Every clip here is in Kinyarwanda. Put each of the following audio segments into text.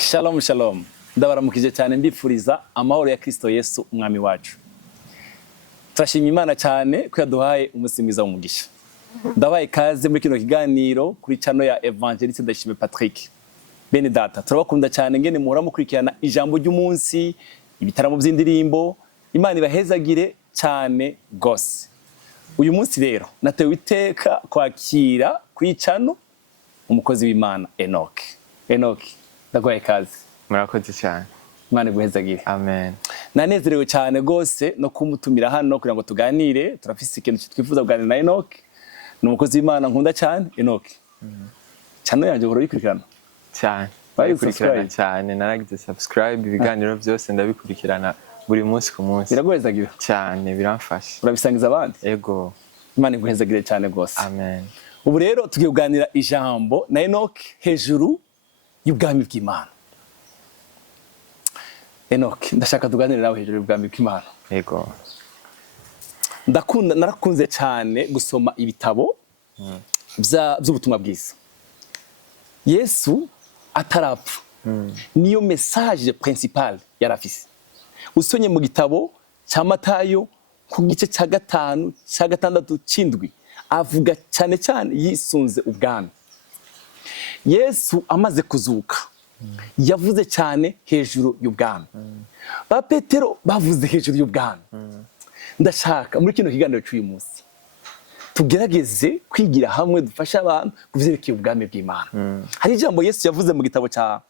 Shalom shalom. Ndabaramukije cyane mbifuriza amahoro ya Kristo Yesu umwami wacu. Turashimye Imana cyane ko yaduhaye umusimiza w'umugisha. Ndabaye kaze muri kino kiganiro kuri channel ya Evangeliste Ndayishimiye Patrick. Bene data, turabakunda cyane ngene muhora mukurikirana ijambo ry'umunsi, ibitaramo by'indirimbo. Imana ibahezagire cyane gose. Uyu munsi rero natewe iteka kwakira kuri channel umukozi w'Imana Enock. Enock, ndagwaye kaze. Murakoze cyane. Imana iguhezagire. Amen. Nanezerewe cyane gose no kumutumira hano kugira ngo tuganire. Turafise ikintu twifuza kuganira na Enock. Numukozi w'Imana nkunda cyane Enock. Channel yanje uhora uyikurikirana cyane. Bayikurikirana cyane, naragize subscribe, ibiganiro byose ndabikurikirana buri munsi ku munsi. Biraguhezagira cyane, biramfasha. Urabisangiza abandi? Ego. Imana iguhezagire cyane gose. Amen. Ubu rero tugiye kuganira ijambo na Enock hejuru y'ubwami bw'Imana. Enock, ndashaka tuganire nawe hejuru y'ubwami bw'Imana. Ego. Narakunze cyane gusoma ibitabo by'ubutumwa bwiza. Yesu atarapfa. Niyo message principale yarafise. Usonye mu gitabo cya Matayo ku gice cya 5 cya 6 c'indwi avuga cyane cyane yisunze ubwami. Yesu amaze kuzuka yavuze cyane hejuru y'ubwami. Ba Petero bavuze hejuru y'ubwami. Ndashaka muri kino kiganiro cy'uyu munsi tugerageze kwigira hamwe dufasha abantu kuvyerekeye ubwami bw'Imana. Hari ijambo Yesu yavuze mu gitabo cya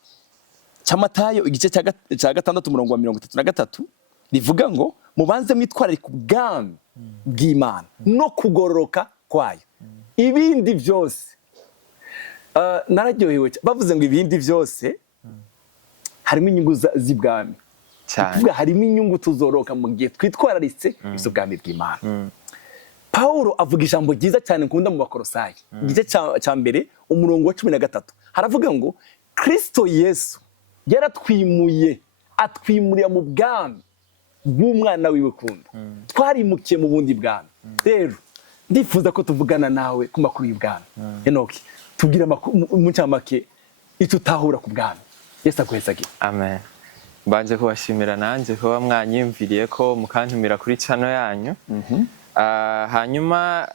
Matayo igice cya 6:33 rivuga ngo mubanze mwitwararika ubwami bw'Imana no kugororoka kwayo. Ibindi byose nararyohewe bavuze ngo ibindi byose harimo inyungu z'ibwami cyane, harimo inyungu tuzoroka mu gihe twitwararitse iby'ubwami bw'Imana. Paulo avuga ijambo ryiza cyane nkunda mu Bakolosayi igice cya mbere umurongo wa 13 haravuga ngo Kristo Yesu yaratwimuye atwimurira mu bwami bw'umwana wiwe kunda. Twarimukiye mu bundi bwami. Rero ndifuza ko tuvugana nawe ku makuru y'ubwami. Enock, tubwire mu ncamake icyo utahura ku bwami. Yesu aguhezagire. Amen. Mbanje kubashimira nanjye ko mwanyimviriye ko mukantumira kuri channel yanyu. Hanyuma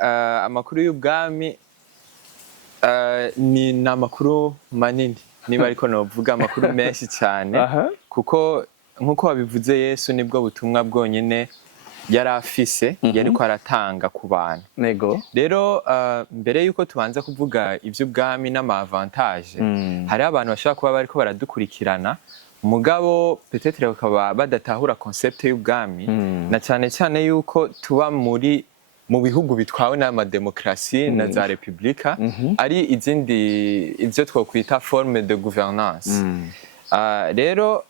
amakuru y'ubwami ni namakuru manini. Niba ariko novuga amakuru menshi cyane kuko nkuko wabivuze Yesu nibwo butumwa bwonyene yarafise yariko aratanga ku bantu. Nego. Rero mbere yuko tubanza kuvuga ivy'ubwami n'amavantage, hari abantu bashaka kuba bariko baradukurikirana mugabo peut-être bakaba badatahura concept y'ubwami, na cyane cyane yuko tuba mu bihugu bitwawe n'amademokrasi na za republika, ari ivyo twokwita forme de gouvernance. Rero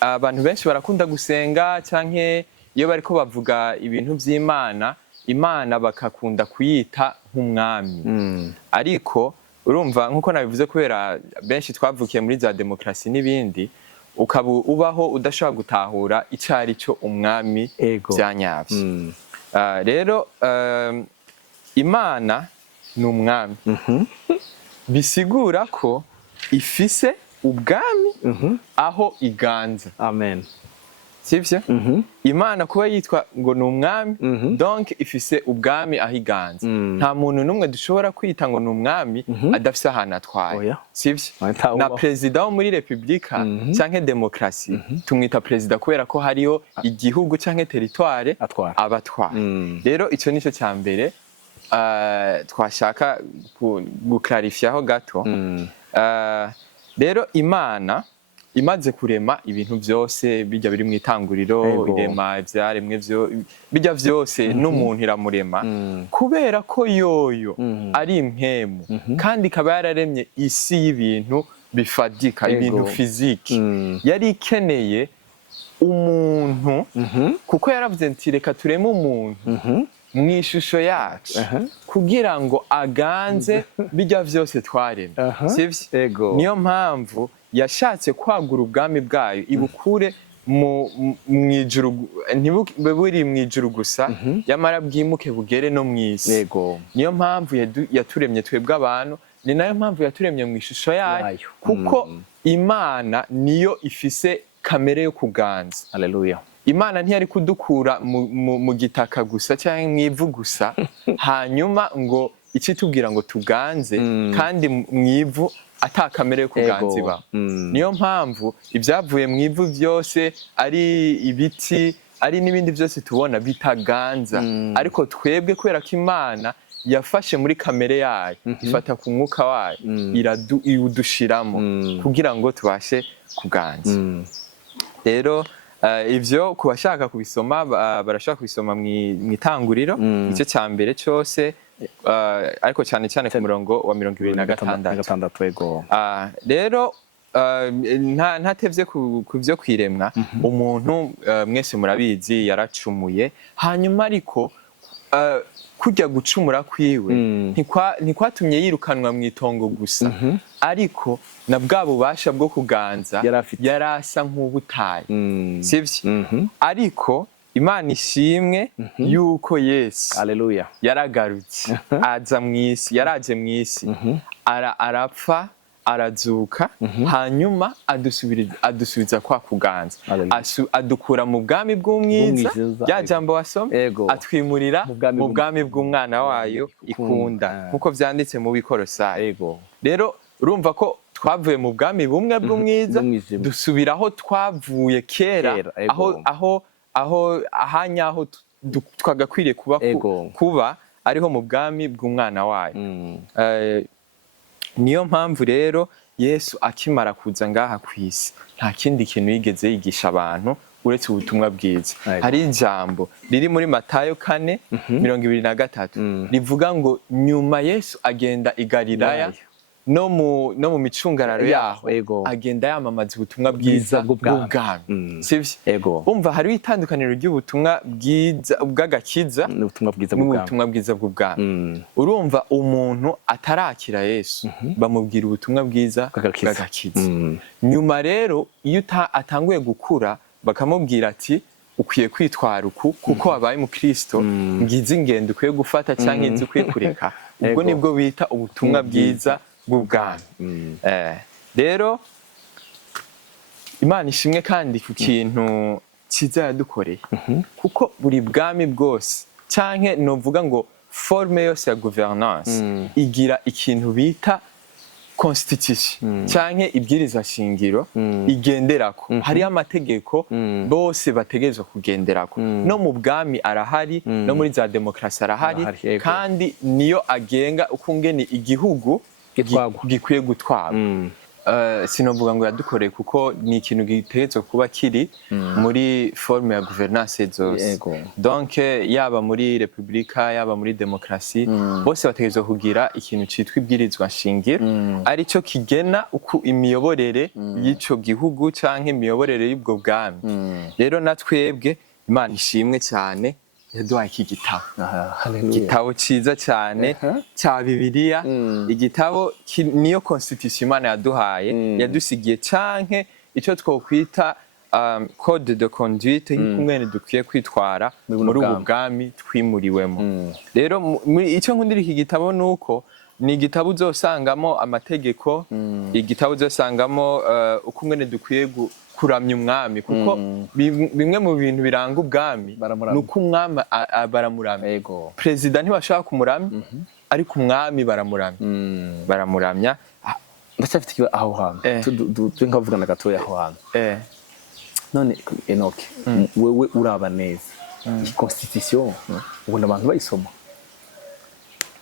abantu benshi barakunda gusenga canke iyo bariko bavuga ibintu by'Imana, Imana bakakunda kuyita nk'umwami. Ariko urumva nkuko nabivuze kubera benshi twavukiye muri za demokrasi n'ibindi, ukaba ubaho udashobora gutahura icari cyo umwami byanyavye. Rero Imana ni umwami. Bisigura ko ifise ubwami aho iganza. Amen. Sivyo? Imana kuba yitwa ngo ni umwami, donc ifise ubwami aho iganza. Nta muntu numwe dushobora kwita ngo ni umwami adafise ahantu atwaye. Sivyo? Na president wo muri republika canke demokrasi tumwita president kubera ko hariyo igihugu canke territoire abatwara. Rero ico nico cya mbere twashaka guclarifiaho gato. Rero Imana imaze kurema ibintu byose bijya biri mu itanguriro, irema ivyaremwe bijya byose n'umuntu iramurema kubera ko yoyo ari impemu kandi ikaba yararemye isi y'ibintu bifadika, ibintu fiziki. Yari ikeneye umuntu kuko yaravuze nti reka tureme umuntu mu ishusho yacu kugira ngo aganze bijya byose twaremye. Sivyo? Niyo mpamvu yashatse kwagura ubwami bwayo ibukure mwijuru, ntiburi mwijuru gusa, yamara bwimuke bugere no mwisi. Niyo mpamvu yaturemye twebwe abantu, ni nayo mpamvu yaturemye mu ishusho yayo kuko Imana niyo ifise kamere yo kuganza. Haleluya. Imana ntiyari kudukura mu gitaka gusa cyangwa mw'ivu gusa hanyuma ngo ikitubwira ngo tuganze kandi mw'ivu ata kamere yo kuganza iba. Niyo mpamvu ibyavuye mw'ivu byose ari ibiti ari n'ibindi byose tubona bitaganza, ariko twebwe kubera ko Imana yafashe muri kamere yayo ifata ku mwuka wayo iwudushiramo kugira ngo tubashe kuganza. Rero ivyo kubashaka kubisoma barashaka kubisoma mu Itanguriro igice cya mbere cyose, ariko cyane cyane ku murongo wa 26. Rero ntatevye ku vyo kwiremwa, umuntu mwese murabizi yaracumuye, hanyuma ariko kujya gucumura kwiwe ntikwatumye yirukanwa mu itongo gusa, ariko na bwa bubasha bwo kuganza yarasa nk'ubutaye, sivyo? Ariko Imana ishimwe yuko Yesu yaragarutse aza mw'isi, yaraje mw'isi arapfa arazuka, hanyuma adusubiza kwa kuganza, adukura mu bwami bw'umwiza, rya jambo wasomye, atwimurira mu bwami bw'umwana wayo ikunda, nkuko vyanditse mu Bikorosayi. Rero urumva ko twavuye mu bwami bumwe bw'umwiza dusubira aho twavuye kera, ahanyaho twagakwiriye kuba ariho mu bwami bw'umwana wayo. Niyo mpamvu rero Yesu akimara kuza ngaha kw'isi nta kindi kintu yigeze yigisha abantu uretse ubutumwa bwiza. Hari ijambo riri muri Matayo 4:23 rivuga ngo nyuma Yesu agenda i Galilaya no mu micungararo yaho agenda yamamaza ubutumwa bwiza bw'ubwami, sivyo? Umva hariho itandukaniro ry'ubutumwa bwiza bw'agakiza n'ubutumwa bwiza bw'ubwami. Urumva umuntu atarakira Yesu bamubwira ubutumwa bwiza bw'agakiza, nyuma rero iyo atanguye gukura bakamubwira ati ukwiye kwitwara uku kuko wabaye mu Kristo, ngize ingendo ukwiye gufata cyangwa inzi ukwiye kureka, ubwo nibwo bita ubutumwa bwiza bw'ubwami. Rero Imana ishimwe kandi ku kintu cyiza yadukoreye, kuko buri bwami bwose canke novuga ngo forme yose ya gouvernance igira ikintu bita constitution canke ibwiriza shingiro igenderako. Hariho amategeko bose bategerezwa kugenderako, no mu bwami arahari, no muri za demokrasi arahari, kandi niyo agenga ukungene igihugu gikwiye gutwara. Sinovuga ngo yadukoreye kuko ni ikintu gitegerezwa kuba kiri muri forme ya gouvernance zose. Donc yaba muri republika yaba muri demokrasi bose bategerezwa kugira ikintu citwa ibwirizwa shingiro, arico kigena uko imiyoborere y'ico gihugu canke imiyoborere y'ubwo bwami. Rero natwebwe Imana ishimwe cyane yaduhaye iki gitabo, igitabo ciza cyane cya Bibiliya, igitabo niyo constitution Imana yaduhaye, yadusigiye canke ico twokwita code de conduite y'ukumwene dukwiye kwitwara muri ubu bwami twimuriwemo. Rero ico nkundira iki gitabo nuko ni igitabo uzosangamo amategeko, igitabo uzosangamo ukumwene dukwiye kuramya umwami, kuko bimwe mu bintu biranga ubwami nuko umwami baramuramya. Perezida ntibashaka kumuramya, ariko umwami baramuramya. Ndacyafite aho hantu turi nkavugana gatoya aho hantu. None Enock, wewe uraba neza iyi constitution ubona abantu bayisoma?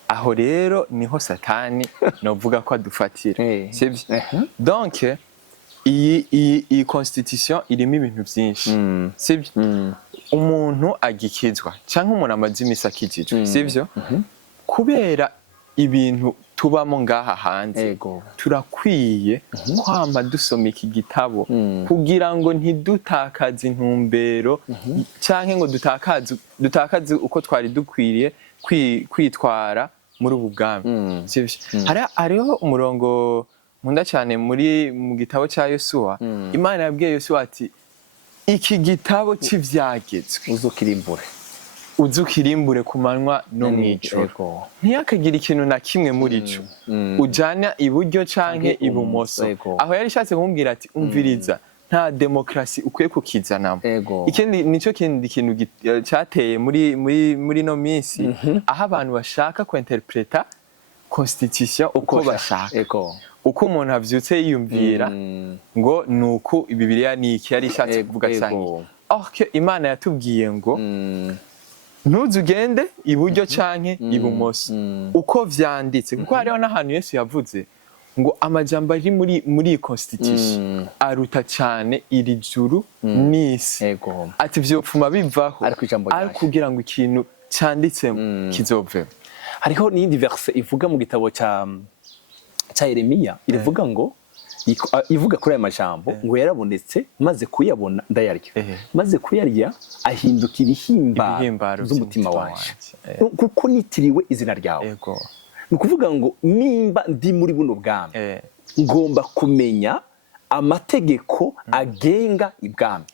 Aho rero niho Satani novuga ko adufatira, sivyo? Donc iyi constitution irimo ibintu byinshi, sivyo? Umuntu agikizwa canke umuntu amaze imisi akijijwe, sivyo? Kubera ibintu tubamo ngaha hanze, turakwiye kwama dusoma iki gitabo kugira ngo ntidutakaze intumbero canke ngo dutakaze uko twari dukwiriye kwitwara muri ubu bwami, sivyo? Hariho umurongo nkunda cyane mu gitabo cya Yosuwa. Imana yabwiye Yosuwa ati iki gitabo cy'ivyagezwe uzukirimbure ku manywa no mw'ijoro ntiyakagira ikintu na kimwe muri co ujana iburyo canke ibumoso aho yari ishatse kumbwira ati umviriza nta demokrasi ukwiye kukizanamo ikindi nico kindi kintu cyateye muri no minsi aho abantu bashaka kwinterpreta constitution uko bashaka uko umuntu avyutse yiyumvira ngo nuko Bibiliya ni iki yari ishatse kuvuga cyane Imana yatubwiye ngo ntuzugende iburyo canke ibumoso uko vyanditse kuko hariho n'ahantu Yesu yavuze ngo amajambo ari muri constitution aruta cyane iri juru n'isi ati vyopfuma bivaho ari kugira ngo ikintu cyanditsemo kizove. Hariho n'indi verse ivuga mu gitabo ca Yeremiya irivuga ngo ivuga kuri aya majambo ngo yarabonetse maze kuyabona ndayarya maze kuyarya ahinduka ibihimbaro z'umutima wanje kuko nitiriwe izina ryawe. Ni ukuvuga ngo nimba ndi muri buno bwami ngomba kumenya amategeko agenga ibwami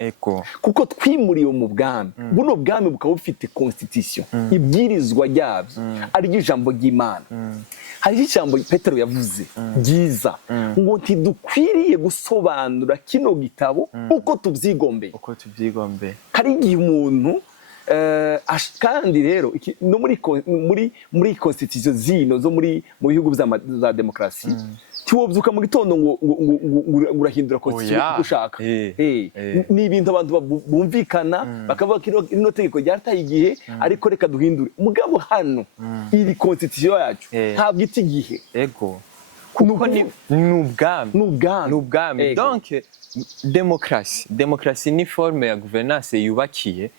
kuko twimuriye mu bwami buno bwami bukaba bufite constitution ibwirizwa ryabyo ari ijambo ry'Imana. Hari ijambo Petero yavuze ryiza ngo ntidukwiriye gusobanura kino gitabo uko tubyigombeye kari igihe umuntu kandi rero no muri constitution zino zo mu bihugu za demokrasi tiwobyuka mu gitondo ngo urahindura constitution uko ushaka. Ni ibintu abantu bumvikana bakavuga ko ino tegeko ryataye igihe ariko reka duhindure mugabo hano iri constitution yacu ntabwo iti igihe kuko ni ubwami donc demokrasi ni forme ya gouvernance yubakiye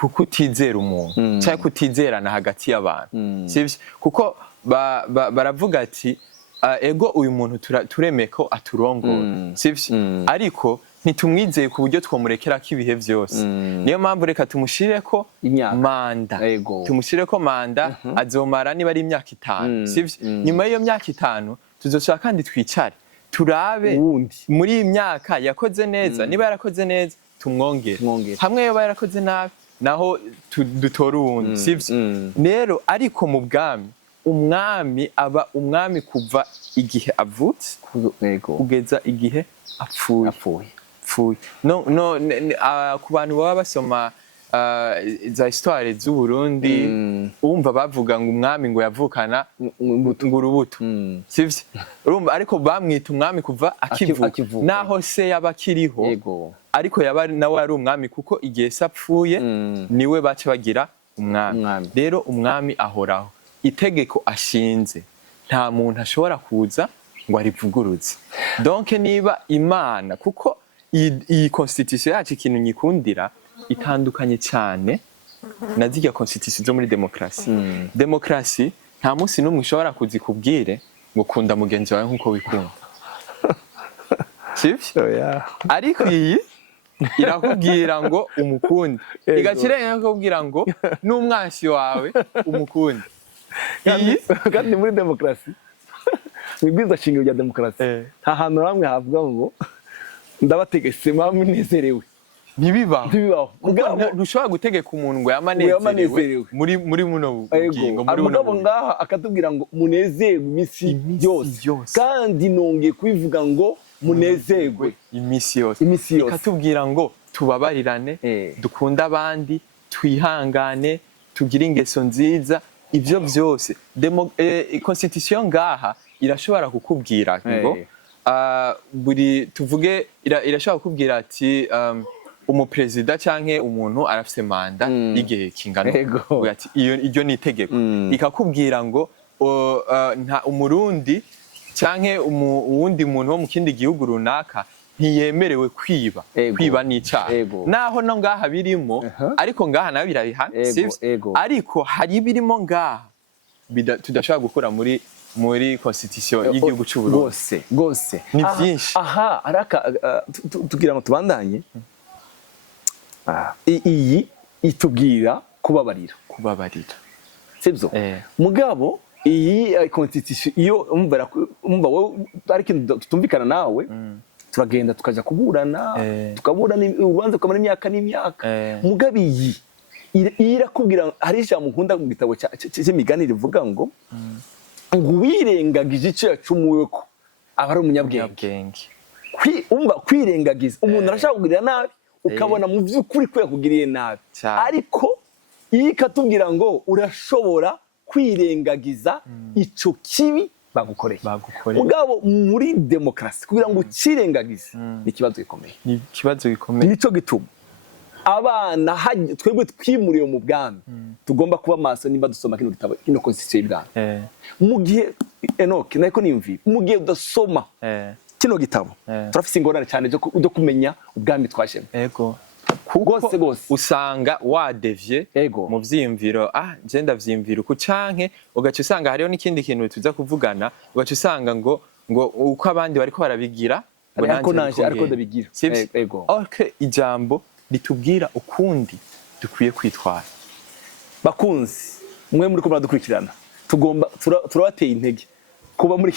kuko utizera umuntu cyangwa kutizerana hagati y'abantu sivyo kuko baravuga ati ego uyu muntu turemeye ko aturongora sivyo ariko ntitumwizeye ku buryo twomurekera ko ibihe byose niyo mpamvu reka tumushireko manda azomara niba ari imyaka 5 sivyo nyuma y'iyo myaka 5 tuzoshaka kandi twicare turabe muri iyi myaka yakoze neza niba yarakoze neza tumwongere hamwe yoba yarakoze nabi naho dutora uwundi sivyo rero ariko mu bwami umwami aba umwami kuva igihe avutse kugeza igihe apfuye ku bantu baba basoma za histoire z'u Burundi umva bavuga ngo umwami ngo yavukana urubuto sivyo urumva ariko bamwita umwami kuva akivuka naho se yaba kiriho ariko yaba nawe ari umwami kuko igihe se apfuye niwe bace bagira umwami. Rero umwami ahoraho itegeko ashinze nta muntu ashobora kuza ngo arivuguruze donc niba Imana kuko iyi constitution yacu ikintu nyikundira itandukanye cyane na zirya constitution zo muri demokrasi nta munsi n'umwe ushobora kuzikubwire ngo kunda mugenzi wawe nk'uko wikunda sivyo ariko iyi irakubwira ngo umukunde igakirenga kukubwira ngo n'umwansi wawe umukunde kandi muri demokrasi mwibwiza shingiro rya demokrasi nta hantu hamwe havuga ngo ndabategetse mwamunezerewe ntibibaho ntushobora gutegeka umuntu ngo yamanezerewe muri muno bugingo muri muno ngaha akatubwira ngo munezerwe imisi yose kandi nongeye kubivuga ngo munezerwe imisi yose ikatubwira ngo tubabarirane dukunde abandi twihangane tugire ingeso nziza ivyo byose constitution ngaha irashobora kukubwira ngo buri tuvuge irashobora kukubwira ati umuperezida canke umuntu arafise manda y'igihe kingana ati iyo ni itegeko ikakubwira ngo nta umurundi canke uwundi muntu wo mu kindi gihugu runaka ntiyemerewe kwiba n'icaha naho no ngaha birimo ariko ngaha nayo birabihana ariko hari birimo ngaha tudashobora gukora muri constitution y'igihugu cy'u Burundi gose ni byinshi aha araka tugira ngo tubandanye iyi itubwira kubabarira sibyo mugabo iyi constitution iyo umva wowe ariko tutumvikana nawe turagenda tukaja kuburana tukaburana urubanza kumara imyaka n'imyaka mugabo iyi irakubwira hari ijambo nkunda mu gitabo cy'imigani rivuga ngo wirengagije icyo yacumuwe ko aba ari umunyabwenge. Kwirengagiza umuntu arashaka kugirira nabi ukabona mu by'ukuri ko yakugiriye nabi, ariko iyo ikatubwira ngo urashobora kwirengagiza icyo kibi bagukoreye. Mugabo muri demokarasi kugira ngo ukirengagize ni ikibazo gikomeye. Nicyo gituma abana twebwe twimuriye mu bwami tugomba kuba maso nimba dusoma kino gitabo, kino constitution y'ubwami. Mu gihe Enock nako nimvi, mu gihe udasoma kino gitabo turafise ingorane cyane zo kumenya ubwami twashemwe. Gose usanga wadevye mu vyimviro, je ndavyimvira uko canke ugaca usanga hariho n'ikindi kintu tuza kuvugana, ugaca usanga ngo uko abandi bariko barabigira ariko ndabigira. Okay, ijambo ritubwira ukundi dukwiye kwitwara. Bakunzi mwe muri ko muradukurikirana, tugomba turabateye intege kuba muri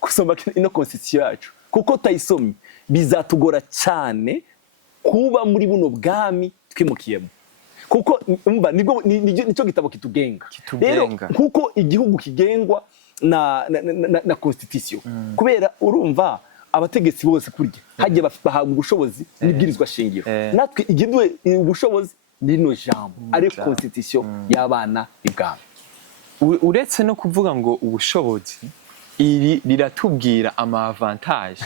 kusoma ino constitution yacu, kuko tayisomye bizatugora cyane kuba muri buno bwami twimukiyemo, kuko nicyo gitabo kitugenga. Rero kuko igihugu kigengwa na constitution, kubera urumva abategetsi bose kurya hajye bahabwa ubushobozi n'ibwirizwa shingiro, natwe igiduwe ubushobozi n'ino jambo ari constitution y'abana ibwami. Uretse no kuvuga ngo ubushobozi, iri riratubwira ama avantage,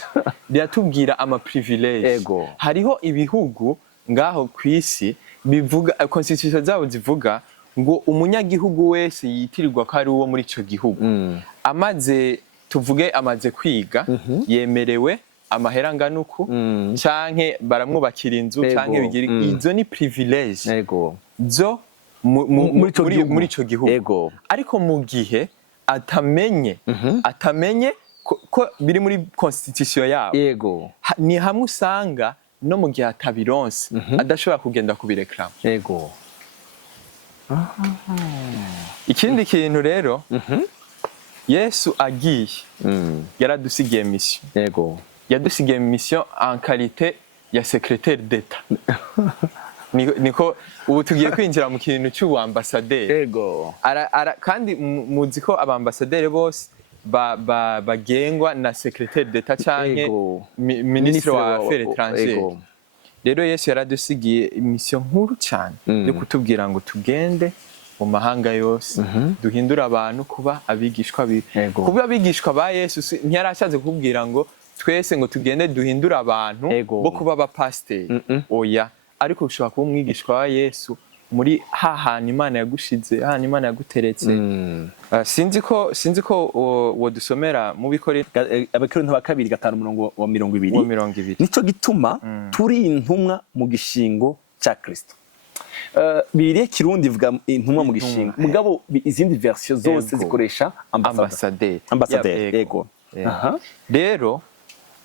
riratubwira ama privilege. Hariho ibihugu ngaho kwisi bivuga constitution zabo zivuga ngo umunyagihugu wese yitirirwa ko ari uwo muri ico gihugu, amaze kwiga yemerewe amahera nganuku canke baramwubakira inzu canke bigira. Izo ni privilege zo muri ico gihugu. Ariko mu gihe atamenye ko biri muri constitution yabo, ni hamwe usanga no mu gihe atabironse adashobora kugenda kubireklama. Ikindi kintu rero, Yesu agiye yaradusigiye mission. Yadusigiye mission en qualité ya secrétaire d'État. Niko ubu tugiye kwinjira mu kintu cy'ubuambasaderi. Kandi muzi ko abambasaderi bose bagengwa na secrétaire d'État canke ministre wa affaires étrangères. Rero Yesu yaradusigiye mission nkuru cyane yo kutubwira ngo tugende mu mahanga yose duhindura abantu kuba abigishwa biwe. Kuba abigishwa ba Yesu ntiyarashatse kubwira ngo twese ngo tugende duhindura abantu bo kuba abapasiteri. Oya, ariko ushobora kuba umwigishwa wa Yesu muri hahana Imana yagushize, hahana Imana yaguteretse. Sinzi ko wodusomera mu Abakorinto ba 2:5-20. Nico gituma turi intumwa mu gishingo cya Kristo. Bibiliya Kirundi ivuga intumwa mu gishingo, mugabo izindi version zose zikoresha ambassadeur. Rero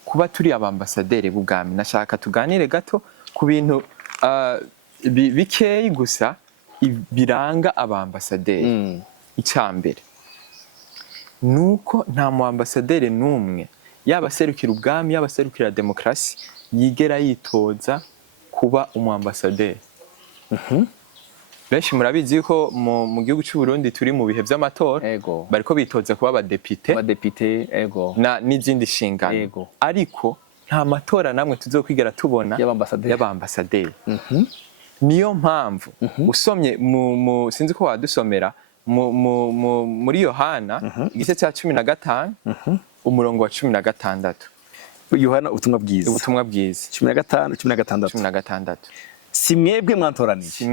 kuba turi abambasaderi b'ubwami, nashaka tuganire gato ku bintu bikeyi gusa biranga abambasaderi. Icyambere nuko nta mu ambasaderi numwe, yaba serukira ubwami yaba serukira demokarasi, yigera yitoza kuba umwambasaderi. Benshi murabizi ko mu gihugu cy'u Burundi turi mu bihe by'amatora, bariko bitoza kuba abadepite n'izindi nshingano. Ariko nta matora namwe tuzokwigera tubona y'abambasaderi. Niyo mpamvu usomye sinzi ko wadusomera muri Yohana igice cya 15 umurongo wa 16. Yohana ubutumwa bwiza 15:16. Si mwebwe mwantoranije,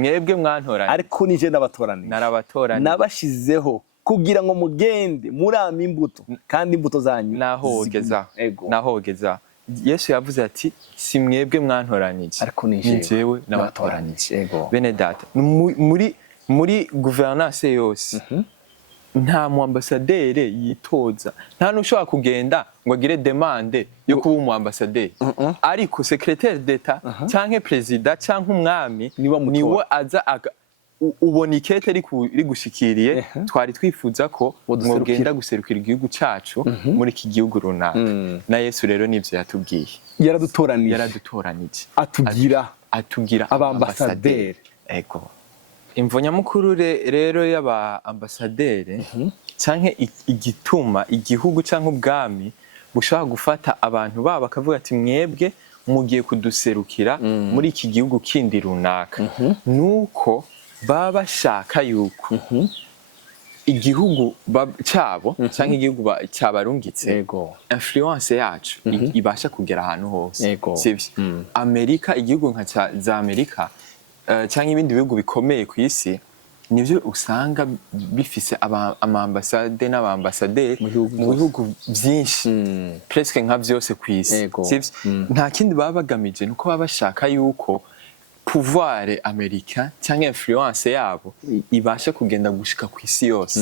ariko nije nabatoranije. Nabashizeho kugira ngo mugende murama imbuto, kandi imbuto zanyu nahogeza. Yesu yavuze ati si mwebwe mwantoranije, ariko nijewe nabatoranije. Bene data, muri gouvernance yose nta mu ambasaderi yitoza, nta nushobora kugenda ngo agire demande yo kuba umu ambasaderi. Ariko secrétaire d'État canke president canke umwami niwe aza ubona ikete ri gushikiriye, twari twifuza ko mwogenda guserukira igihugu cacu muri iki gihugu runaka. Na Yesu rero nivyo yatubwiye, yaradutoranije atugira abambasaderi. imvo nyamukuru rero y'aba ambasaderi canke igituma igihugu canke ubwami bushaka gufata abantu babo bakavuga ati mwebwe mugiye kuduserukira muri iki gihugu kindi runaka nuko baba bashaka yuko igihugu cyabo canke igihugu cyabarungitse influence yacu ibasha kugera ahantu hose sivyo Amerika igihugu nka za Amerika canke ibindi bihugu bikomeye ku isi nivyo usanga bifise amambasade n'abambasaderi mu bihugu byinshi presque nka byose ku isi sivyo nta kindi baba bagamije nuko baba bashaka yuko pouvoir américain cyangwa influence yabo ibasha kugenda gushika ku isi yose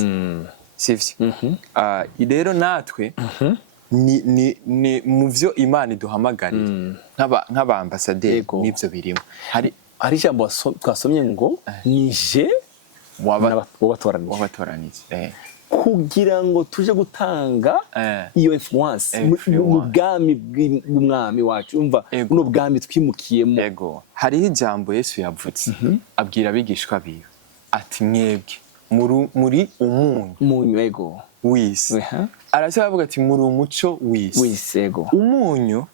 sivyo rero natwe ni mu vyo Imana iduhamagarira nk'abambasaderi n'ivyo birimo hari ijambo twasomye ngo nije wabatoranije kugira ngo tuje gutanga iyo influence mu bwami bw'umwami wacu umva no bwami twimukiyemo yego hariho ijambo Yesu yavutse abwira abigishwa biwe ati mwebwe muri umunyu yego w'isi aravuga ati muri umuco w'isi yego umunyu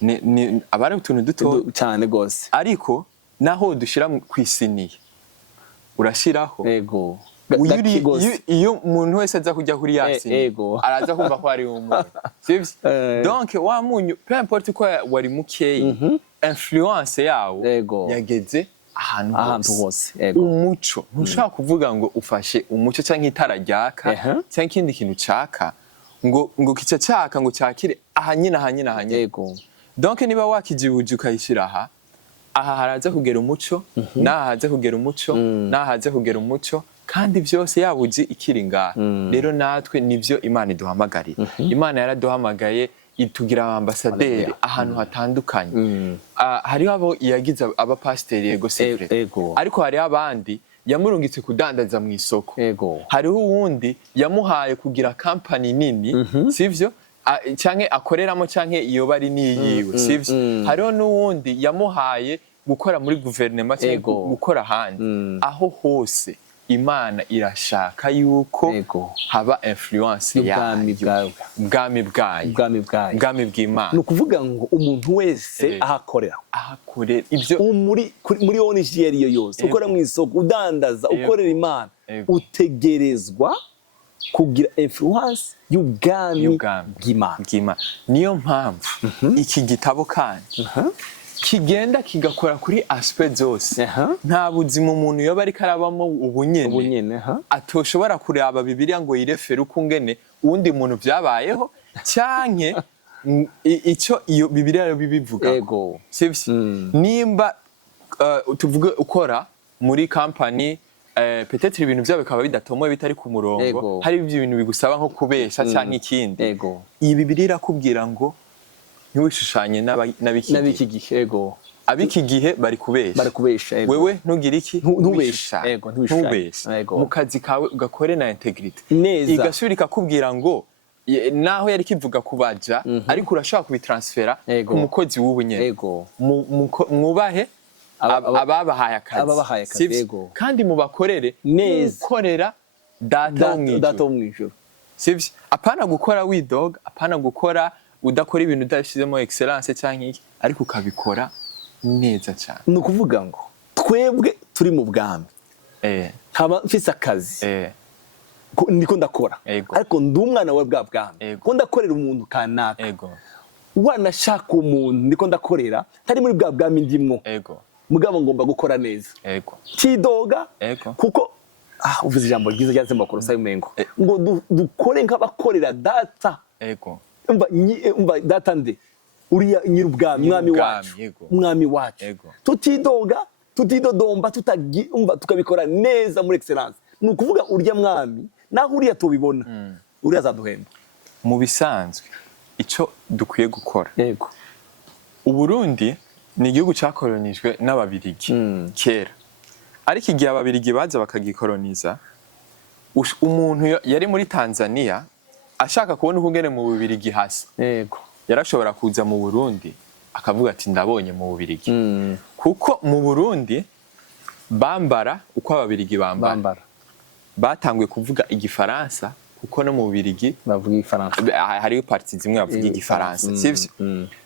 ni abari utuntu duto cyane gose ariko naho dushira ku isiniye urashiraho yego iyo umuntu wese aza kujya kuri yasi araza kumva ko ari umuntu sivyo donc wa munyu peu importe ko wari mukeyi influence yawo yageze ahantu hose umuco ntushaka kuvuga ngo ufashe umuco cyangwa itara ryaka cyangwa ikindi kintu caka ngo kica caka ngo cyakire ahanyine donc niba wakijibuje ukayishira aha haraza kugera umuco nahaza kugera umuco nahaza kugera umuco kandi byose yabuze ikiri ngaha rero natwe nivyo Imana iduhamagarira Imana yaraduhamagaye itugira abambasaderi ahantu hatandukanye hariho abo yagize abapasiteri yego sevre ariko hariho abandi yamurungitse kudandaza mu isoko hariho uwundi yamuhaye kugira company nini sivyo canke akoreramo canke iyo bari niyiwe sivyo hariho n'uwundi yamuhaye gukora muri guverinoma cyangwa gukora ahandi aho hose Imana irashaka yuko haba influence yayo ubwami bw'Imana no kuvuga ngo umuntu wese ahakorera ibyo muri ONG yariyo yose ukora mu isoko udandaza ukorera Imana utegerezwa kugira influence y'ubwami bw'Imana niyo mpamvu iki gitabo kandi kigenda kigakora kuri aspect zose nta buzima umuntu yoba ari karabamo ubunyene atoshobora kureba Bibiliya ngo yirefere ukungene uwundi muntu byabayeho cyanke icyo iyo Bibiliya bibivuga sivyo nimba tuvuge ukora muri company peut-être ibintu byawe bikaba bidatomoye bitari ku murongo hari ibintu bigusaba nko kubesha cyangwa ikindi iyi Bibiliya irakubwira ngo ntiwishushanye n'abiki gihe abiki gihe bari kubesha wewe ntugira iki ntubesha mu kazi kawe ugakore na integrity igasubira ikakubwira ngo naho yari kivuga kubaja ariko urashaka kubitransfera ku mukozi w'ubunyene mwubahe ababahaye akazi kandi mubakorere ukorera data wo mwijuru sivyo apana gukora widog apana gukora udakora ibintu udashizemo excellence cyangwa iki ariko ukabikora neza cyane no kuvuga ngo twebwe turi mu bwami nkaba mfise akazi niko ndakora ariko ndi umwana wa bwami ko ndakorera umuntu kanaka wanashaka umuntu niko ndakorera ntari muri bwami ndimwo mugabo ngomba gukora neza kidoga kuko uvuze ijambo ryiza ryaze mu Bakolosayi umengo ngo dukore nk'abakorera data umva data nde uriya nyir'ubwami mwami wacu tutidodomba tukabikora neza muri excellence ni ukuvuga urya mwami naho uriya tubibona uriya azaduhemba mu bisanzwe icyo dukwiye gukora Uburundi ni igihugu cyakolonijwe n'ababirigi kera ariko igihe ababirigi baza bakagikoloniza umuntu yari muri Tanzania ashaka kubona ukungene mu Bubirigi hasi yarashobora kuza mu Burundi akavuga ati ndabonye mu Bubirigi kuko mu Burundi bambara uko ababirigi bambara batanguye kuvuga igifaransa kuko no mu Bubirigi bavuga igifaransa hariyo parti zimwe bavuga igifaransa sivyo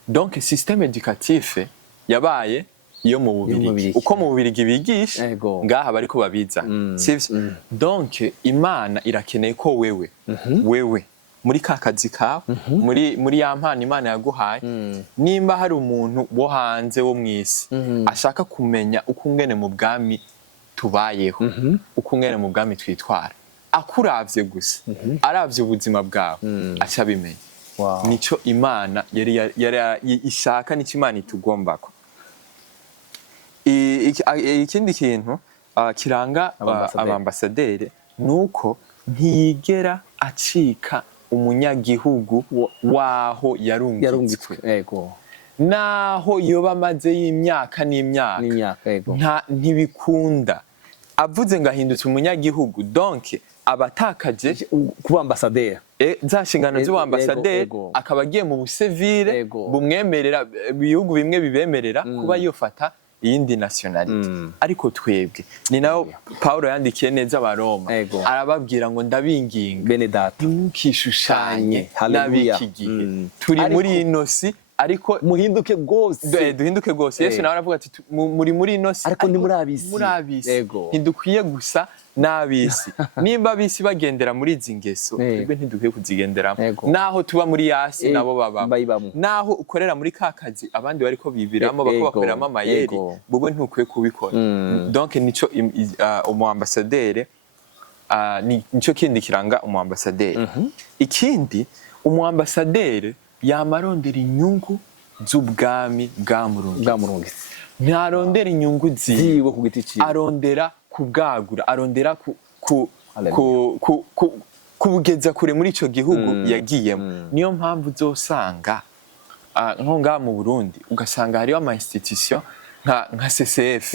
donc système éducatif yabaye iyo mu Bubirigi uko mu Bubirigi bigisha ngaha bariko babiza sivyo donc Imana irakeneye ko wewe muri kakazi kawe muri ya mpano Imana yaguhaye nimba hari umuntu wo hanze wo mwisi ashaka kumenya uko ngene mu bwami tubayeho uko ngene mu bwami twitwara akuravye gusa aravye ubuzima bwawe aca bimenya nico Imana yari ishaka nico Imana itugombako ikindi kintu kiranga abambasaderi nuko ntiyigera acika umunyagihugu waho yarungitswe yego naho yoba amaze y'imyaka n'imyaka ntibikunda avuze ngo ahindutse umunyagihugu donc abatakaje kuba ambasaderi za nshingano z'uwambasaderi akaba agiye mu busevire bumwemerera ibihugu bimwe bibemerera kuba yofata iyindi nationality ariko twebwe ni naho Paulo yandikiye neza abaroma arababwira ngo ndabinginga bene data ntimukishushanye n'abiki gihe turi muri inosi ariko muhinduke gose duhinduke gose Yesu nawe aravuga ati muri inosi ariko ni muri abisi ntidukwiye gusa n'abisi nimba abisi bagendera muri izi ngeso twebwe ntidukwiye kuzigenderamo naho tuba muri yasi nabo babamo naho ukorera muri kakazi abandi bariko bibiramo bako bakoreramo amayeri bubwe ntukwiye kubikora donc nico umuambasaderi nico kindi kiranga umuambasaderi ikindi umuambasaderi yamarondera inyungu z'ubwami bwamurungitse ntarondera inyungu ziwe ku giti ciwe arondera kubwagura arondera kubugeza kure muri ico gihugu yagiyemo niyo mpamvu uzosanga nko ngaha mu Burundi ugasanga hariyo ama institution nka CCF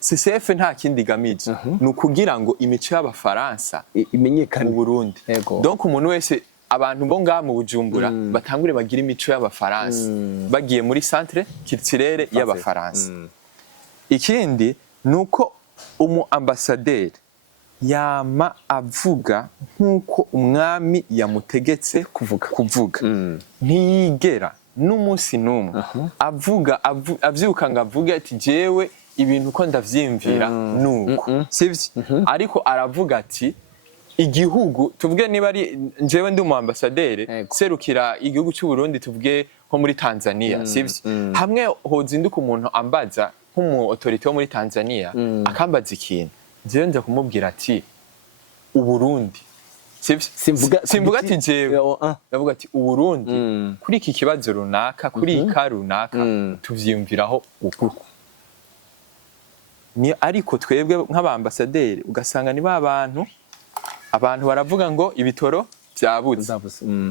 CCF nta kindi gamije ni ukugira ngo imico y'abafaransa imenyekane mu Burundi donc umuntu wese abantu bo ngaha mu Bujumbura batangure bagira imico y'abafaransa bagiye muri centre culturelle y'abafaransa ikindi nuko umu ambassadeur yama avuga nkuko umwami yamutegetse kuvuga ntiyigera n'umunsi numwe avyuka ngo avuge ati jewe ibintu ko ndavyimvira nuko sivyo ariko aravuga ati igihugu tuvuge niba ari njewe ndi umu ambassadeur serukira igihugu cy'u Burundi tuvuge nko muri Tanzania sivyo hamwe hozinduka umuntu ambaza nk'umu autorité wo muri Tanzania akambaza ikintu jewe nza kumubwira ati uburundi simvuga ati jewe ndavuga ati uburundi kuri iki kibazo runaka kuri ika runaka tuvyimviraho uko ni ariko twebwe nk'abambasaderi ugasanga ni abantu baravuga ngo ibitoro byabuze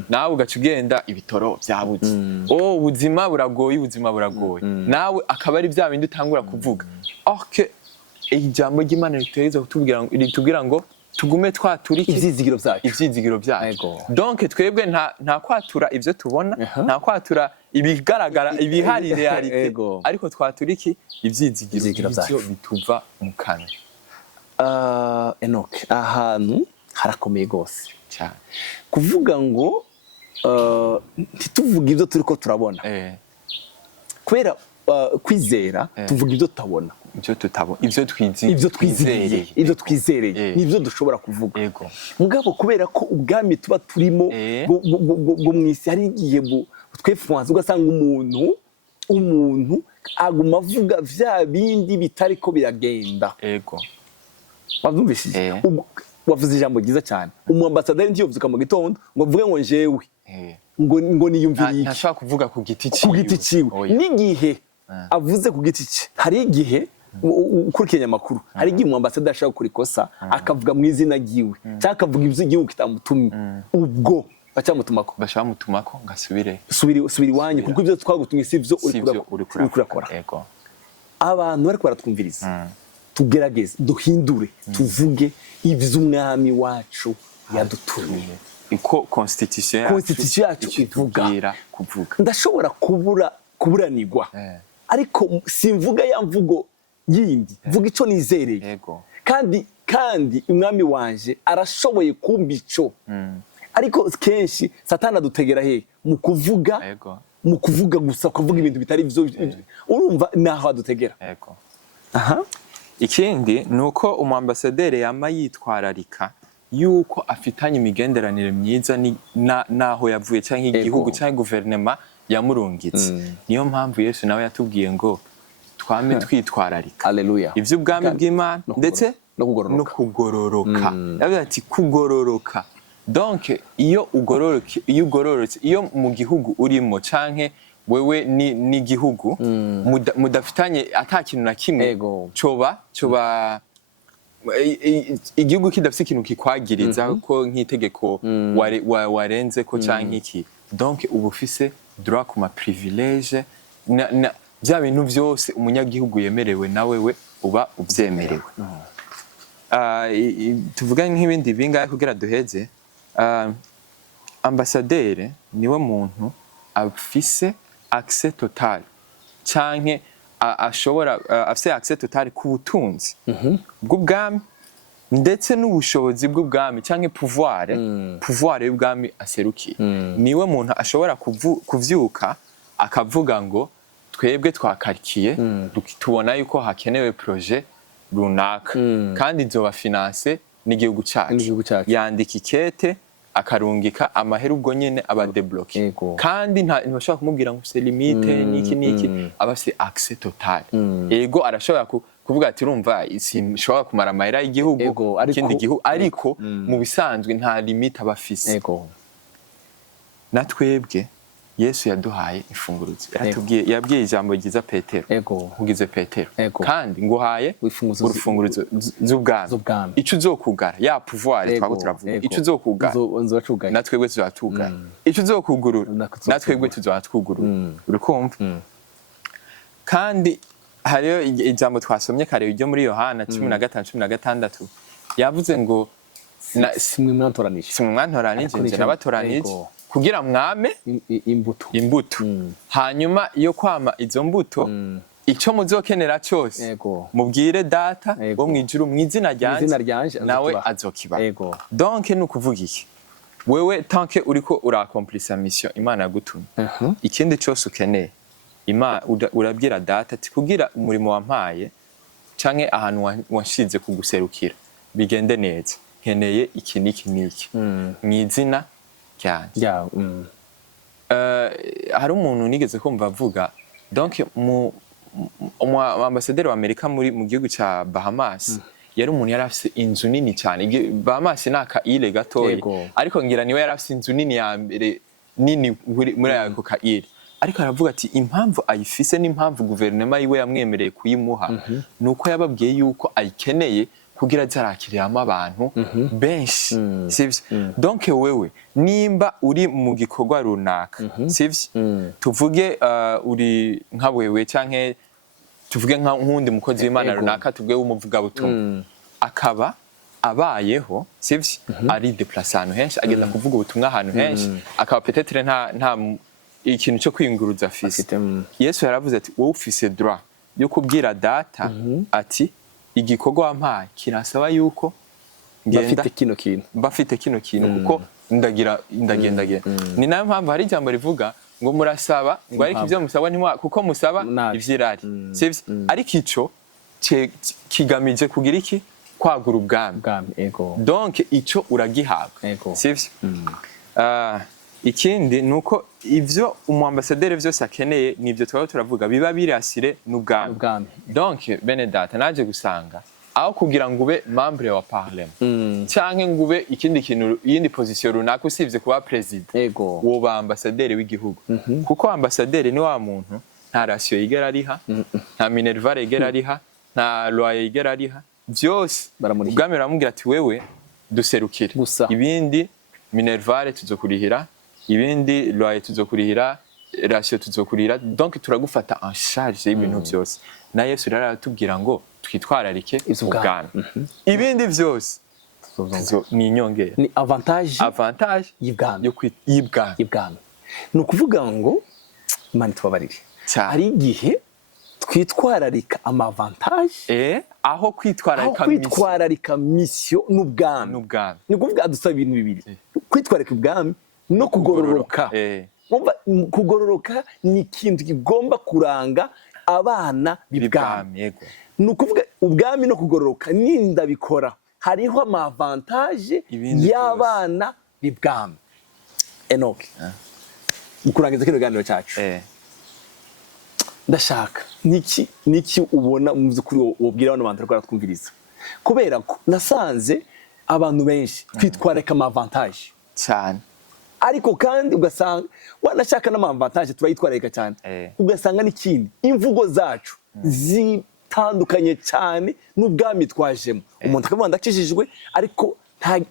nawe ugaca ugenda ibitoro byabuze ubuzima buragoye nawe akaba ari bya bindi utangura kuvuga ijambo ry'Imana ritubwira ngo tugume twaturike ivyizigiro byacu donc twebwe nta kwatura ivyo tubona nta kwatura ibigaragara ibihari realite ariko twaturike ivyizigiro byacu bituva mu kanwa Enock ahantu harakomeye gose cyane kuvuga ngo ntituvuga ivyo turiko turabona kubera kwizera tuvuga ivyo tutabona ivyo twizereye nivyo dushobora kuvuga mugabo kubera ko ubwami tuba turimo bwo mwisi hari igihe twefuanze ugasanga umuntu aguma avuga vya bindi bitariko biragenda wavyumvishije wavuze ijambo ryiza cyane umu ambassadeur ntiyovuka mu gitondo ngo avuge ngo jewe ngo niyumviriye ntashaka kuvuga ku giti ciwe n'igihe avuze ku giti cye hari igihe ukurikiranya amakuru hari igihe umu ambassadeur ashaka gukora ikosa akavuga mu izina ryiwe cyangwa akavuga ivyo igihugu kitamutumye ubwo bacamutumako ngasubire subira iwanyu kuko ivyo twagutumye si ivyo uri kurakora abantu bariko baratwumviriza tugerageze duhindure tuvuge ivy'umwami wacu yadutumiye iko constitution yacu ivuga ndashobora kuburanirwa ariko simvuga ya mvugo yindi vuga ico nizereye yego kandi umwami wanje arashoboye kumba ico ariko kenshi satani adutegera he mu kuvuga gusa kuvuga ibintu bitari byo urumva naho adutegera yego ikindi nuko umwambasaderi yama yitwararika yuko afitanye imigenderanire myiza naho yavuye cyangwa igihugu cyangwa guverinoma yamurungitse niyo mpamvu Yesu nawe yatubwiye ngo twame twitwararika haleluya ivy'ubwami bw'Imana ndetse no kugororoka yavuze ati kugororoka donc iyo ugororotse iyo mu gihugu urimo canke wewe ni gihugu mudafitanye atakintu na kimwe coba igihugu kidafite ikintu kikwagiriza ko nk'itegeko warenze ko canke iki donc uba ufise droit ku ma privilege bya bintu byose umunyagihugu yemerewe na wewe uba ubyemerewe tuvuga nk'ibindi bingahe kugira duheze ambasaderi niwe muntu afise accès total canke ashobora afise accès total ku butunzi bw'ubwami ndetse n'ubushobozi bw'ubwami canke pouvoir y'ubwami aserukiye niwe muntu ashobora kuvyuka akavuga ngo twebwe twakarikiye tubona yuko hakenewe projet runaka kandi izoba finance n'igihugu cyacu yandika ikete akarungika amahera ubwo nyene aba débloqué kandi ntibashobora kumubwira ngo c'est limite niki aba c'est accès total ego arashobora kuvuga ati urumva sinshobora kumara amahera y'igihugu ikindi gihugu ariko mu bisanzwe nta limite aba afise natwebwe Yesu yaduhaye imfunguruzo yabwiye ijambo ryiza Petero ugize Petero kandi nguhaye urufunguruzo z'ubwami ico uzokugara ya pouvoir twako turavuga ico uzokugara natwebwe tuzatugara ico uzokugurura natwebwe tuzatwugurura urikumva kandi hariyo ijambo twasomye kare ryo muri Yohana 15:16 yavuze ngo simwe mwantoranije nje nabatoranije kugira mwame imbuto hanyuma iyo kwama izo mbuto icyo muzokenera cyose mubwire data wo mwijuru mwizina ryanje nawe azokiba donc nukuvuga iki wewe tanke uriko urakomplisa mission Imana yagutumye ikindi cyose ukeneye urabwira data ati kugira umurimo wampaye canke ahantu washize kuguserukira bigende neza nkeneye iki niki mwizina hari umuntu nigeze kumva avuga donc ambasaderi wa Amerika mu gihugu ca Bahamas yari umuntu yari afise inzu nini cyane Bahamas naka ile gatoya ariko ngira niwe yari afise inzu nini ya mbere nini muri ako kaire ariko aravuga ati impamvu ayifise n'impamvu guverinoma yiwe yamwemereye kuyimuha nuko yababwiye yuko ayikeneye kugira zarakiramo abantu benshi sivyo donc wewe nimba uri mu gikorwa runaka sivyo tuvuge uri nka wewe canke tuvuge nk'undi mukozi w'Imana runaka tuvuge w'umuvuga butumwa akaba abayeho sivyo ari déplacer ahantu henshi agenda kuvuga ubutumwa ahantu henshi akaba peut-être nta ikintu cyo kwinguruza afise Yesu yaravuze ati wowe ufise droit yo kubwira data ati igikorwa wampaye kirasaba yuko bafite kino kintu kuko ndagenda ni nayo mpamvu hari ijambo rivuga ngo murasaba ngo ariko ivyo musaba kuko musaba ivyirari sivyo ariko ico kigamije kugira iki kwagura ubwami donc ico uragihabwa sivyo ikindi nuko ivyo umwambasaderi vyose akeneye nivyo twaba turavuga biba birasire n'ubwami donc bene data naje gusanga aho kugira ngo ube membre wa parlement canke ngo ube ikindi kintu yindi position runaka usivye kuba president woba ambasaderi w'igihugu kuko ambasaderi ni wa muntu nta ratio yigera ariha nta minervare yigera ariha nta loyer yigera ariha vyose ubwami baramubwira ati wewe duserukire ibindi minervare tuzokurihira ibindi loyer tuzokurihira ratio tuzokurihira donc turagufata en charge y'ibintu byose na Yesu rero aratubwira ngo twitwararike ubwami ibindi byose ni inyongera ni avantage y'ibwami ni ukuvuga ngo Imana tubabarire hari igihe twitwararika amavantage aho kwitwararika mission n'ubwami. Ni kuvuga adusaba ibintu bibiri, kwitwararika ubwami no kugororoka. Kugororoka ni ikintu kigomba kuranga abana b'ibwami. Ni ukuvuga ubwami no kugororoka ninda bikora hariho amavantage y'abana b'ibwami. Enock, ukurangiza kino kiganiro cyacu, ndashaka niki ubona mu by'ukuri wobwira abantu bariko baratwumviriza, kubera ko nasanze abantu benshi twitwararika amavantage cyane, ariko kandi ugasanga wanashaka n'amavantage turayitwararika cyane, ugasanga n'ikindi imvugo zacu zitandukanye cyane n'ubwami twajemo. Umuntu akavuga ndakijijwe ariko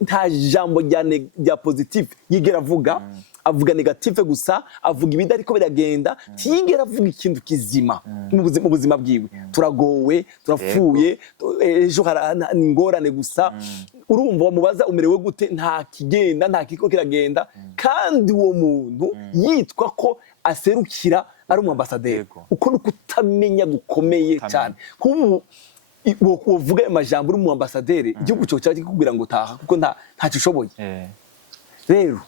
nta jambo rya positive yigera avuga, avuga negative gusa, avuga ibindi ariko biragenda, ntiyigera avuga ikintu kizima mu buzima bwiwe. Turagowe, turapfuye, ejo hari ingorane gusa. Urumva wamubaza umerewe gute, nta kigenda, nta kiko kiragenda, kandi uwo muntu yitwa ko aserukira ari umwambasaderi. Uko nuko utamenya gukomeye cyane. Kubu wovuga amajambo uri umwambasaderi, igihugu cyo cyari kikubwira ngo taha kuko ntacyo ushoboye. Rero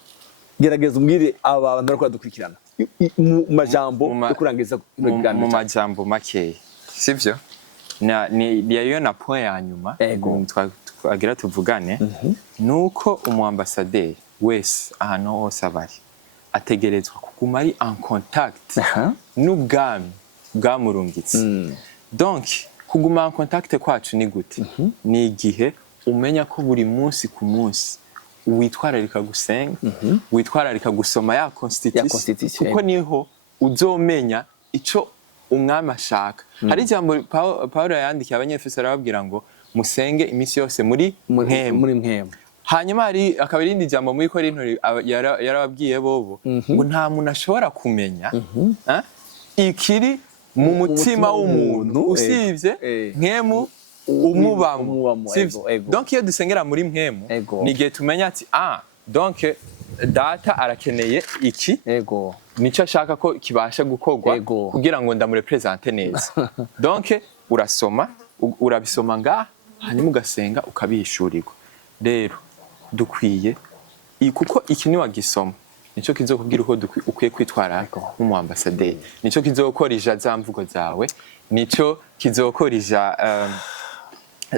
gerageza umbwire abantu bariko badukurikirana mu majambo yo kurangiza mu majambo makeya, sivyo? Ni yayo na point ya nyuma twagira tuvugane, nuko umwambasaderi wese ahantu hose abari ategerezwa kuguma ari en contact n'ubwami bwamurungitse. Donc kuguma en contact kwacu ni gute? Ni igihe umenya ko buri munsi ku munsi witwararika gusenga, witwararika gusoma ya constitution, kuko niho uzomenya ico umwami ashaka. Hari ijambo Paulo yandikiye abanyefeso arababwira ngo musenge imisi yose muri mpemu. Hanyuma hari akaba irindi jambo muri Korinto yarababwiye bobo ngo nta muntu ashobora kumenya ikiri mu mutima w'umuntu usivye mpemu umubamo, sivyo? Donc iyo dusengera muri mpemu nigihe tumenya ati donc data arakeneye iki, nico ashaka ko kibasha gukorwa kugira ngo ndamurepresente neza. Donc urasoma, urabisoma ngaha, hanyuma ugasenga ukabihishurirwa. Rero dukwiye kuko iki ni wagisoma, nico kizokubwira uko ukwiye kwitwara nk'umwambasaderi, nico kizokorija za mvugo zawe, nico kizokorija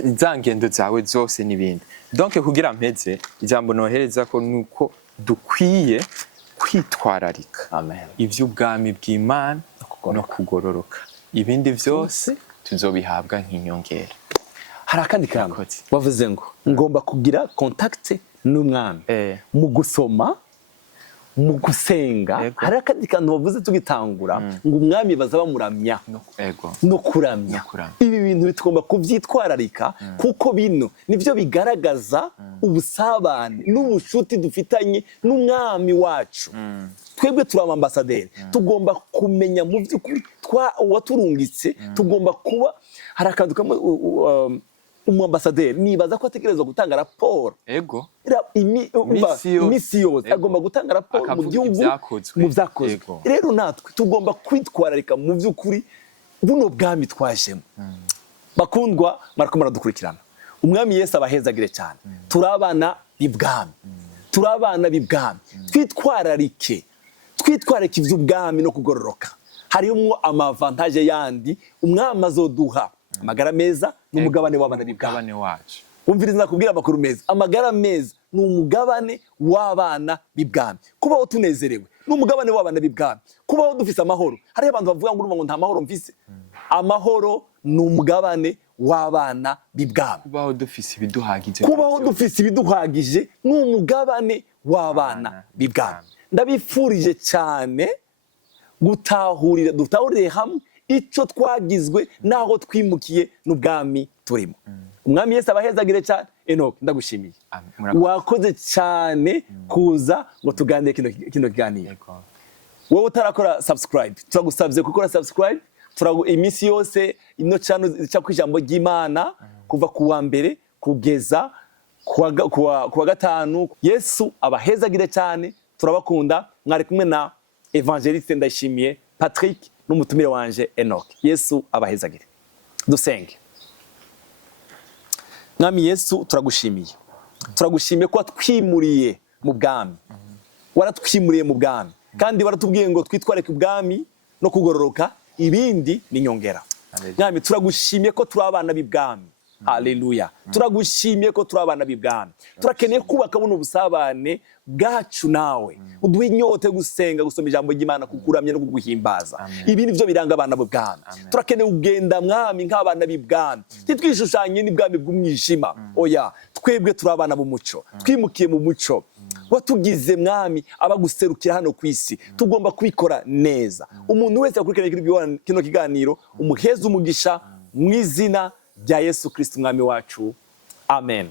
za ngendo zawe zose n'ibindi. Donc kugira mpeze ijambo nohereza ko nuko dukwiye kwitwararika ivy'ubwami bw'Imana no kugororoka, ibindi vyose tuzobihabwa nk'inyongera. Hari akandi kantu bavuze ngo ngomba kugira contact n'umwami mu gusoma, mu gusenga. Hari akandi kantu bavuze tugitangura ngo umwami baza bamuramya no kuramya. Ibi bintu bitugomba kuvyitwararika kuko bino nivyo bigaragaza ubusabane n'ubushuti dufitanye n'umwami wacu. Twebwe turi ambasaderi, tugomba kumenya mu vy'ukuri waturungitse, tugomba kuba. Hari akantu kamwe umwambasaderi nibaza ko ategerezwa gutanga raporo imisi yose, agomba gutanga raporo mu gihugu mu vyakozwe. Rero natwe tugomba kwitwararika mu vy'ukuri buno bwami twajemo. Bakundwa marako maradukurikirana, umwami Yesu abahezagire cyane. Turabana b'ibwami, turabana b'ibwami, twitwararike ivy'ubwami no kugororoka. Hariho amavantage yandi umwami azoduha, amagara meza n'umugabane w'abana b'ibwami wacu. Umviriza nakubwira amakuru meza, amagara meza n'umugabane w'abana b'ibwami. Kubaho tunezerewe n'umugabane w'abana b'ibwami, kubaho dufise amahoro. Hari abantu bavuga ngo nta mahoro mfise. Amahoro n'umugabane w'abana b'ibwami. Kubaho dufise ibiduhagije n'umugabane w'abana b'ibwami. Ndabifurije cyane dutahurire hamwe ico twagizwe naho twimukiye n'ubwami turimo. Umwami Yesu abahezagire cyane. Enock, ndagushimiye, wakoze cyane kuza ngo tuganire kino kiganiro. Wowe utarakora subscribe, turagusabye gukora subscribe. Imisi yose ino channel cya kwijambo ry'Imana kuva kuwa mbere kugeza kuwa gatanu. Yesu abahezagire cyane, turabakunda. Mwari kumwe na Evangeliste Ndayishimiye Patrick n'umutumire wanje Enock. Yesu abahezagire. Dusenge. Mwami Yesu turagushimiye. Turagushimiye ko watwimuriye mu bwami. Waratwimuriye mu bwami. Kandi waratubwiye ngo twitware ku bwami no kugororoka, ibindi ni nyongera. Mwami turagushimiye ko turi abana b'ibwami. Haleluya. Turagushimiye ko turi abana b'ibwami. Turakeneye kubaka buno busabane bwacu nawe. Uduhe inyota yo gusenga, gusoma ijambo ry'Imana, kukuramya no kuguhimbaza. Ibi nivyo biranga abana b'ibwami. Turakeneye kugenda mwami nk'abana b'ibwami. Titwishushanye n'ibwami bw'umwijima. Oya, twebwe turi abana b'umuco. Twimukiye mu muco. Watugize mwami abaguserukira hano ku isi. Tugomba kubikora neza. Umuntu wese akurikirana kino kiganiro, umuheza umugisha mu izina rya Yesu Kristo mwami wacu. Amen.